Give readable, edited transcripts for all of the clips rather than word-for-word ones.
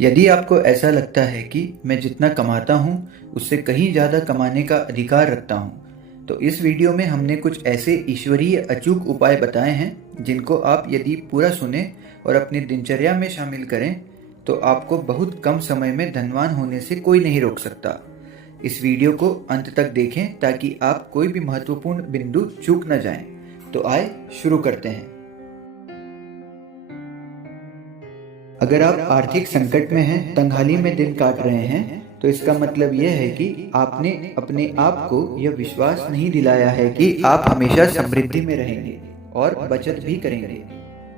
यदि आपको ऐसा लगता है कि मैं जितना कमाता हूँ उससे कहीं ज़्यादा कमाने का अधिकार रखता हूँ, तो इस वीडियो में हमने कुछ ऐसे ईश्वरीय अचूक उपाय बताए हैं जिनको आप यदि पूरा सुने और अपनी दिनचर्या में शामिल करें तो आपको बहुत कम समय में धनवान होने से कोई नहीं रोक सकता। इस वीडियो को अंत तक देखें ताकि आप कोई भी महत्वपूर्ण बिंदु चूक न जाएं। तो आए शुरू करते हैं। अगर आप आर्थिक संकट में हैं, तंगहाली में दिन काट रहे हैं, तो इसका मतलब यह है कि आपने अपने आप को यह विश्वास नहीं दिलाया है कि आप हमेशा समृद्धि में रहेंगे और बचत भी करेंगे।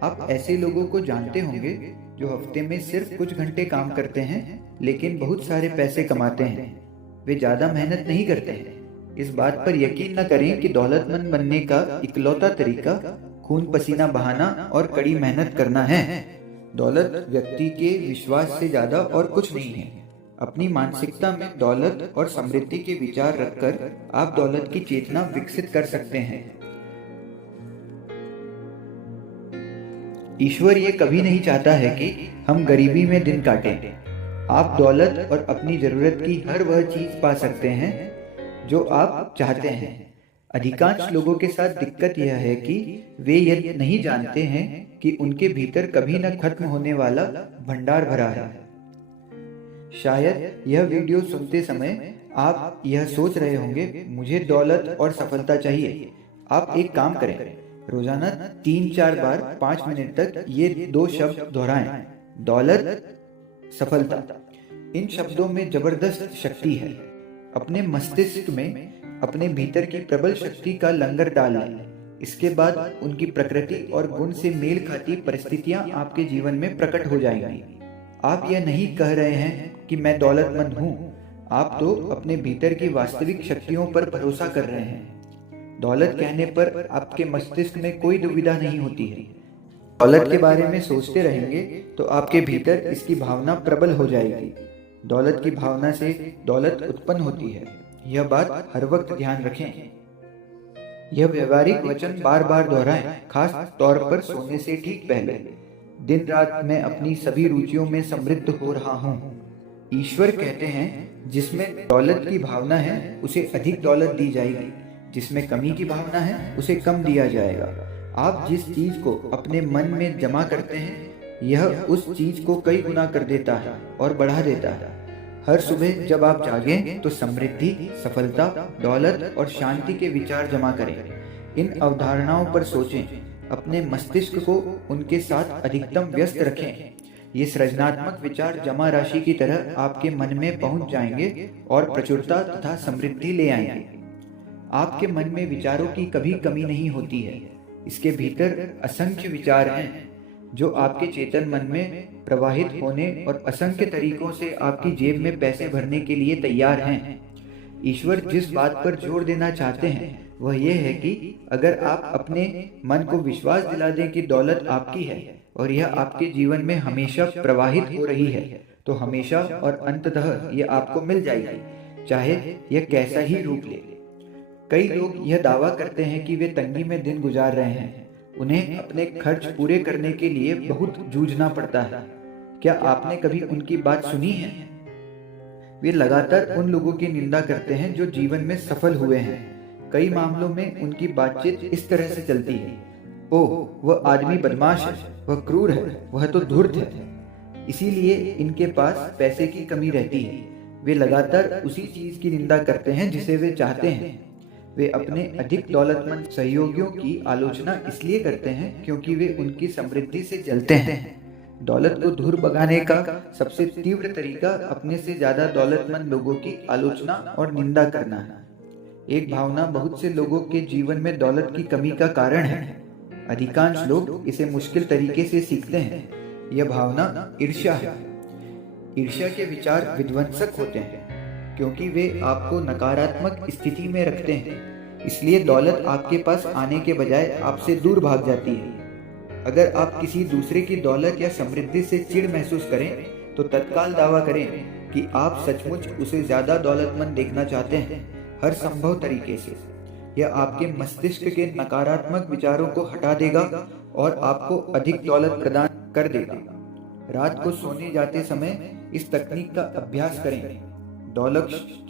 आप ऐसे लोगों को जानते होंगे जो हफ्ते में सिर्फ कुछ घंटे काम करते हैं लेकिन बहुत सारे पैसे कमाते हैं। वे ज़्यादा मेहनत नहीं करते हैं। इस बात पर यकीन न करें कि दौलतमंद बनने का इकलौता तरीका खून पसीना बहाना और कड़ी मेहनत करना है। दौलत व्यक्ति के विश्वास से ज़्यादा और कुछ नहीं है। अपनी मानसिकता में दौलत और समृद्धि के विचार रखकर आप दौलत की चेतना विकसित कर सकते हैं। ईश्वर ये कभी नहीं चाहता है कि हम गरीबी में दिन काटें। आप दौलत और अपनी जरूरत की हर वह चीज पा सकते हैं जो आप चाहते हैं। अधिकांश लोगों के साथ दिक्कत यह है कि वे यह नहीं जानते हैं कि उनके भीतर कभी न खत्म होने वाला भंडार भरा है। शायद यह वीडियो सुनते समय आप यह सोच रहे होंगे, मुझे दौलत और सफलता चाहिए। आप एक काम करें, रोजाना 3-4 बार 5 मिनट तक ये 2 शब्द दोहराएं, दौलत, सफलता। इन शब्दों में जबरदस्त शक्ति है। अपने मस्तिष्क में अपने भीतर की प्रबल शक्ति का लंगर डाल लें। इसके बाद उनकी प्रकृति और गुण से मेल खाती परिस्थितियां आपके जीवन में प्रकट हो जाएंगी। आप यह नहीं कह रहे हैं कि मैं दौलतमंद हूं, आप तो अपने भीतर की वास्तविक शक्तियों पर भरोसा कर रहे हैं। दौलत कहने पर आपके मस्तिष्क में कोई दुविधा नहीं होती है। दौलत के बारे में सोचते रहेंगे तो आपके भीतर इसकी भावना प्रबल हो जाएगी। दौलत की भावना से दौलत उत्पन्न होती है। यह बात हर वक्त ध्यान रखें। यह व्यवहारिक वचन बार बार दोहराएं, खास तौर पर सोने से ठीक पहले। दिन रात मैं अपनी सभी रुचियों में समृद्ध हो रहा हूँ। ईश्वर कहते हैं जिसमें दौलत की भावना है उसे अधिक दौलत दी जाएगी, जिसमें कमी की भावना है उसे कम दिया जाएगा। आप जिस चीज को अपने मन में जमा करते हैं यह उस चीज को कई गुना कर देता है और बढ़ा देता है। हर सुबह जब आप जागें तो समृद्धि, सफलता, दौलत और शांति के विचार जमा करें। इन अवधारणाओं पर सोचें, अपने मस्तिष्क को उनके साथ अधिकतम व्यस्त रखें। ये सृजनात्मक विचार जमा राशि की तरह आपके मन में पहुंच जाएंगे और प्रचुरता तथा समृद्धि ले आएंगे। आपके मन में विचारों की कभी कमी नहीं होती है। इसके भीतर असंख्य विचार हैं जो आपके चेतन मन में प्रवाहित होने और असंख्य तरीकों से आपकी जेब में पैसे भरने के लिए तैयार हैं। ईश्वर जिस बात पर जोर देना चाहते हैं वह यह है कि अगर आप अपने मन को विश्वास दिला दें कि दौलत आपकी है और यह आपके जीवन में हमेशा प्रवाहित हो रही है, तो हमेशा और अंततः यह आपको मिल जाएगी, चाहे यह कैसा ही रूप ले। कई लोग यह दावा करते हैं कि वे तंगी में दिन गुजार रहे हैं। उन्हें अपने खर्च पूरे करने के लिए बहुत जूझना पड़ता है। क्या आपने कभी उनकी बात सुनी है? वे लगातार उन लोगों की निंदा करते हैं जो जीवन में सफल हुए हैं। कई मामलों में उनकी बातचीत इस तरह से चलती है, ओह वह आदमी बदमाश है, वह क्रूर है, वह तो धूर्त है। इसीलिए इनके पास पैसे की कमी रहती है। वे लगातार उसी चीज की निंदा करते हैं जिसे वे चाहते हैं। वे अपने अधिक दौलतमंद सहयोगियों की आलोचना इसलिए करते हैं क्योंकि वे उनकी समृद्धि से जलते हैं। दौलत को दूर भगाने का सबसे तीव्र तरीका अपने से ज्यादा दौलतमंद लोगों की आलोचना और निंदा करना है। एक भावना बहुत से लोगों के जीवन में दौलत की कमी का कारण है। अधिकांश लोग इसे मुश्किल तरीके से सीखते हैं। यह भावना ईर्ष्या है। ईर्ष्या के विचार विध्वंसक होते हैं क्योंकि वे आपको नकारात्मक स्थिति में रखते हैं। इसलिए दौलत आपके पास आने के बजाय आपसे दूर भाग जाती है। अगर आप किसी दूसरे की दौलत या समृद्धि से चिढ़ महसूस करें तो तत्काल दावा करें कि आप सचमुच उसे ज्यादा दौलतमंद देखना चाहते हैं, हर संभव तरीके से। यह आपके मस्तिष्क के नकारात्मक विचारों को हटा देगा और आपको अधिक दौलत प्रदान कर देगा। रात को सोने जाते समय इस तकनीक का अभ्यास करें। दौलत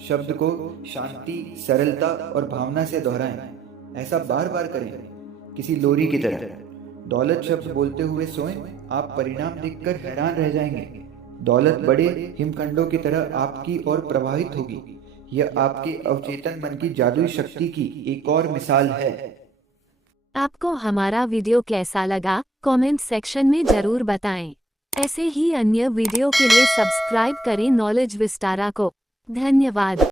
शब्द को शांति, सरलता और भावना से दोहराएं। ऐसा बार बार करें, किसी लोरी की तरह। दौलत शब्द बोलते हुए सोएं, आप परिणाम देखकर हैरान रह जाएंगे। दौलत बड़े हिमखंडों की तरह आपकी ओर प्रवाहित होगी। यह आपके अवचेतन मन की जादुई शक्ति की एक और मिसाल है। आपको हमारा वीडियो कैसा लगा, कमेंट सेक्शन में जरूर बताएं। ऐसे ही अन्य वीडियो के लिए सब्सक्राइब करें नॉलेज विस्तारा को। धन्यवाद।